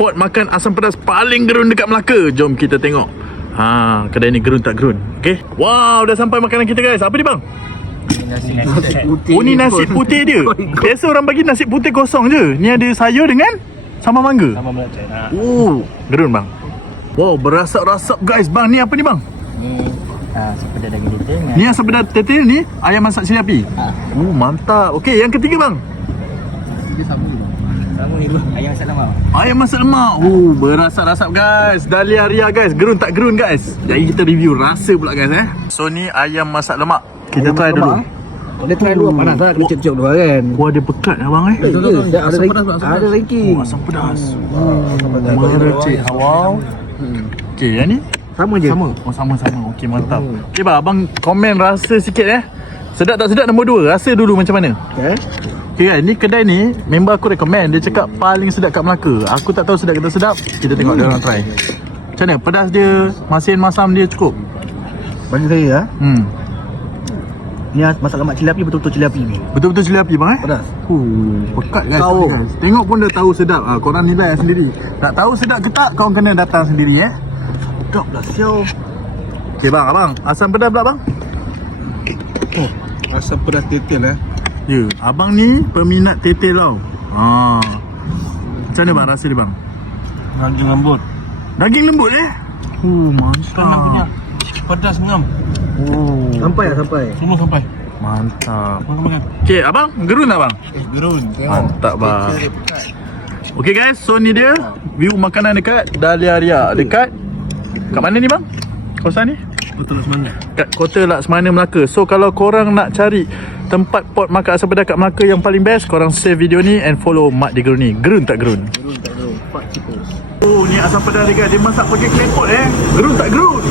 pot makan asam pedas paling gerun dekat Melaka. Jom kita tengok. Kedai ni gerun tak gerun. Okay. Wow, dah sampai makanan kita guys. Apa ni bang? Nasi putih. Oh ni nasi putih dia. Biasa orang bagi nasi putih kosong je. Ni ada sayur dengan sambal mangga. Sama belacan. Oh, gerun bang. Wow, berasap-rasap guys. Bang, ni apa ni bang? Ni sepeda daging tete dengan Ni asam pedas tetel ni ayam masak cili api. Mantap. Okey, yang ketiga bang. sama ni tu ayam masak lemak. Ayam masak lemak. Berasap-rasap guys. Dahlia Ria guys. Gerun tak gerun guys. Jadi kita review rasa pula guys So ni ayam masak lemak. Kita try dulu. Dia try dulu panas lah, kena cek dulu kan. Ada pekat abang Ada ranking. Asam pedas. Mercik. Wow. Okey, yang ni Sama je. sama. Okey, mantap. Okey bang, abang komen rasa sikit Sedap tak sedap nombor 2. Rasa dulu macam mana? Okay kan, ni kedai ni member aku recommend. Dia cakap paling sedap kat Melaka. Aku tak tahu sedap ke tak sedap. Kita tengok dia orang try. Macam mana? Pedas dia, masin masam dia cukup? Bagi saya ni masak lemak cili api, betul-betul cili api ni. Betul-betul cili api bang Pedas. Pekat guys, Tahu. guys. Tengok pun dah tahu sedap. Korang nilai sendiri. Tak tahu sedap ke tak, korang kena datang sendiri Sedap lah siau. Okay bang, abang asam pedas pula bang? Asam pedas tetel Ya, abang ni peminat tetel tau. Macam mana bang rasa dia bang? Daging lembut. Daging lembut mantap. Pedas ngam. Sampai. Semua sampai. Mantap. Makan. Okay abang, gerun tak bang? Gerun. Mantap bang. Okay guys, so ni dia view makanan dekat Dahlia Ria. Dekat kat mana ni bang? Kawasan ni? Betul semangat. Kat Kota Laksamana Melaka. So kalau korang nak cari tempat pot makan asam pedas kat Melaka yang paling best, korang save video ni and follow Mak di Gerun ni. Gerun tak gerun? Gerun tak gerun. Pak cipos. Oh ni asam pedas dia guys. Dia masak pakai klepot Gerun tak gerun?